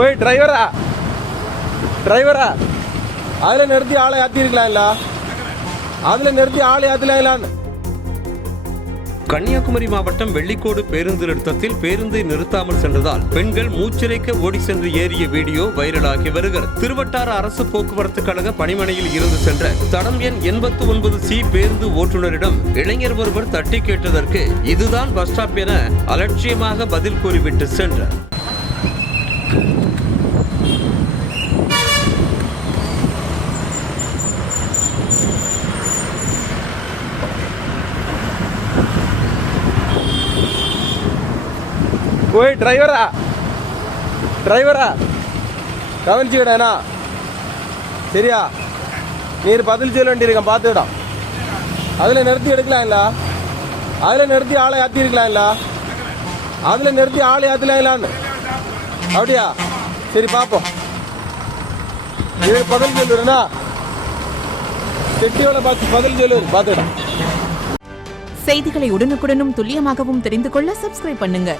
ஓய் டிரைவரா அதில் நிறுத்தி ஆளை ஏற்றிருக்கலாம்ல, அதில் நிறுத்தி ஆளை ஏற்றலாங்களான்னு. கன்னியாகுமரி மாவட்டம் வெள்ளிக்கோடு பேருந்து நிறுத்தத்தில் பேருந்தை நிறுத்தாமல் சென்றதால் பெண்கள் மூச்சிறைக்க ஓடி சென்று ஏறிய வீடியோ வைரலாகி வருகிறது. திருவட்டார அரசு போக்குவரத்து கழக பணிமனையில் இருந்து சென்ற தடம் எண் 89C பேருந்து ஓட்டுநரிடம் இளைஞர் ஒருவர் தட்டி கேட்டதற்கு இதுதான் பஸ் ஸ்டாப் என அலட்சியமாக பதில் கூறிவிட்டு சென்றார். ஓய் டிரைவரா கவனிச்சுக்கிட்டேனா சரியா? நீர் பதில் சொல்ல வேண்டியிருக்கேன், பார்த்துக்கிட்டோம். அதில் நிறுத்தி எடுக்கலாம்ல, அதில் நிறுத்தி ஆளை ஏற்றிருக்கலாம்ல, அதில் நிறுத்தி ஆளை ஏற்றலாங்களான்னு. அப்படியா? சரி பார்ப்போம். இதுக்கு பதில் சொல்லுறேன்னா செட்டியோட பார்த்து பதில் சொல்லுவார், பார்த்துக்கிட்டோம். செய்திகளை உடனுக்குடனும் துல்லியமாகவும் தெரிந்து கொள்ள சப்ஸ்கிரைப் பண்ணுங்க.